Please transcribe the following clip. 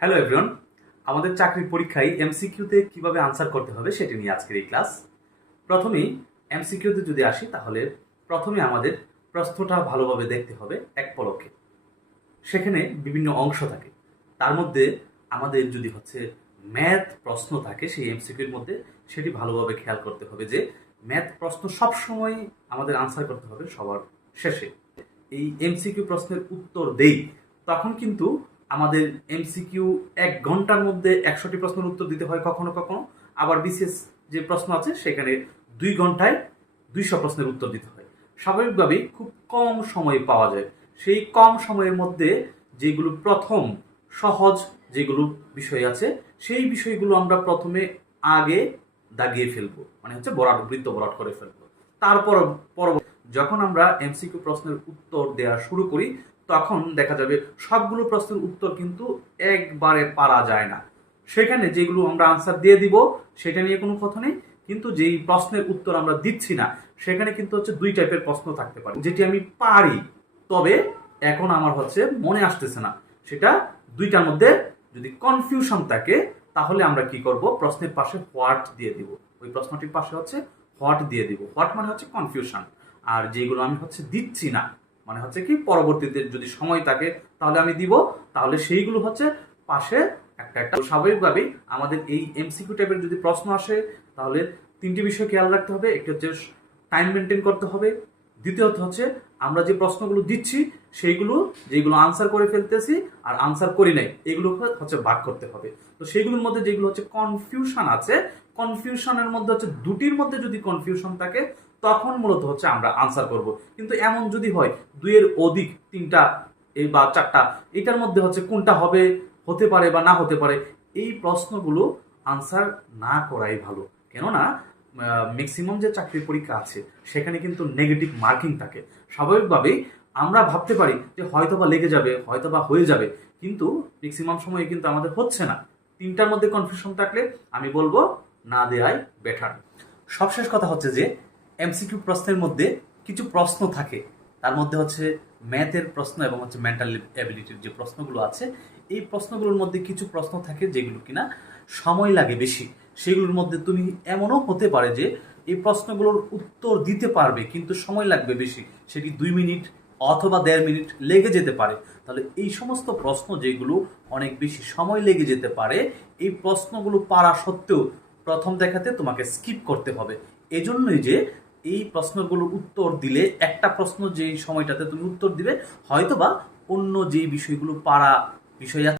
Hello everyone, আমাদের চাকরির পরীক্ষায় এমসিকিউতে কিভাবে আনসার করতে হবে সেটি নিয়ে আজকের এই ক্লাস। প্রথমেই এমসিকিউতে যদি আসি তাহলে প্রথমে আমাদের প্রশ্নটা ভালোভাবে দেখতে হবে এক পলকে। সেখানে বিভিন্ন অংশ থাকে, তার মধ্যে আমাদের যদি ম্যাথ প্রশ্ন থাকে সেই এমসিকিউর মধ্যে, সেটি ভালোভাবে খেয়াল করতে হবে যে ম্যাথ প্রশ্ন সবসময় আমাদের আনসার করতে হবে সবার শেষে। এই এমসিকিউ প্রশ্নের উত্তর দেই তখন কিন্তু আমাদের এমসিকিউ 1 ঘন্টার মধ্যে 100টি প্রশ্নের উত্তর দিতে হয় কখনো কখনো, আবার বিসিএস যে প্রশ্ন আছে সেখানে 2 ঘন্টায় 200 প্রশ্নের উত্তর দিতে হয়। স্বাভাবিকভাবেই খুব কম সময় পাওয়া যায়। সেই কম সময়ের মধ্যে যেগুলো প্রথম সহজ যেগুলো বিষয় আছে সেই বিষয়গুলো আমরা প্রথমে আগে দাগিয়ে ফেলবো, মানে বরাট বৃত্ত বরাট করে ফেলবো। তারপর যখন আমরা এমসিকিউ প্রশ্নের উত্তর দেওয়া শুরু করি তখন দেখা যাবে সবগুলো প্রশ্নের উত্তর কিন্তু একবারে পারা যায় না। সেখানে যেগুলো আমরা আনসার দিয়ে দিব সেটা নিয়ে কোনো কথা নেই, কিন্তু যেই প্রশ্নের উত্তর আমরা দিচ্ছি না সেখানে কিন্তু 2 টাইপের প্রশ্ন থাকতে পারে। যেটি আমি পারি তবে এখন আমার মনে আসতেছে না, সেটা 2টার মধ্যে যদি কনফিউশন থাকে তাহলে আমরা কি করব, প্রশ্নের পাশে হোয়াট দিয়ে দিব। ওই প্রশ্নটির পাশে হোয়াট দিয়ে দিব। হোয়াট মানে কনফিউশন। আর যেগুলো আমি দিচ্ছি না মানে কি পরবর্তীতে যদি সময় থাকে তাহলে আমি দিব, তাহলে সেইগুলো পাশে একটা একটা। স্বাভাবিকভাবেই আমাদের এই এমসিকিউ টাইপের যদি প্রশ্ন আসে তাহলে 3টি বিষয় খেয়াল রাখতে হবে। একটি টাইম মেনটেন করতে হবে, দ্বিতীয়ত আমরা যে প্রশ্নগুলো দিচ্ছি সেইগুলো যেগুলো আনসার করে ফেলতেছি আর আনসার করি নাই এগুলো ভাগ করতে হবে। তো সেইগুলোর মধ্যে যেগুলো কনফিউশন আছে, কনফিউশনের মধ্যে 2টির মধ্যে যদি কনফিউশন থাকে তখন মূলত আমরা আনসার করব। কিন্তু এমন যদি হয় 2-এর অধিক 3টা বা 4টা, এটার মধ্যে কোনটা হবে, হতে পারে বা না হতে পারে, এই প্রশ্নগুলো আনসার না করাই ভালো। কেননা ম্যাক্সিমাম যে চাকরির পরীক্ষা আছে সেখানে কিন্তু নেগেটিভ মার্কিং থাকে। স্বাভাবিকভাবেই আমরা ভাবতে পারি যে হয়তোবা লেগে যাবে, হয়তোবা হয়ে যাবে, কিন্তু ম্যাক্সিমাম সময় কিন্তু আমাদের হচ্ছে না। 3টার মধ্যে কনফিউশন থাকলে আমি বলবো না দেয়াই বেটার। সবশেষ কথা যে এমসিকিউ প্রশ্নের মধ্যে কিছু প্রশ্ন থাকে, তার মধ্যে ম্যাথের প্রশ্ন এবং মেন্টাল অ্যাবিলিটির যে প্রশ্নগুলো আছে, এই প্রশ্নগুলোর মধ্যে কিছু প্রশ্ন থাকে যেগুলো কিনা সময় লাগে বেশি। সেগুলোর মধ্যে তুমি এমনও হতে পারে যে এই প্রশ্নগুলোর উত্তর দিতে পারবে কিন্তু সময় লাগবে বেশি, সেটি 2 মিনিট অথবা 1.5 মিনিট লেগে যেতে পারে। তাহলে এই সমস্ত প্রশ্ন যেগুলো অনেক বেশি সময় লেগে যেতে পারে, এই প্রশ্নগুলো পারা সত্ত্বেও প্রথম দেখাতে তোমাকে স্কিপ করতে হবে। এজন্যই যে এই প্রশ্নগুলো উত্তর দিলে একটা প্রশ্ন যেই সময়টাতে তুমি উত্তর দিবে হয়তোবা অন্য যেই বিষয়গুলো পারা বিষয়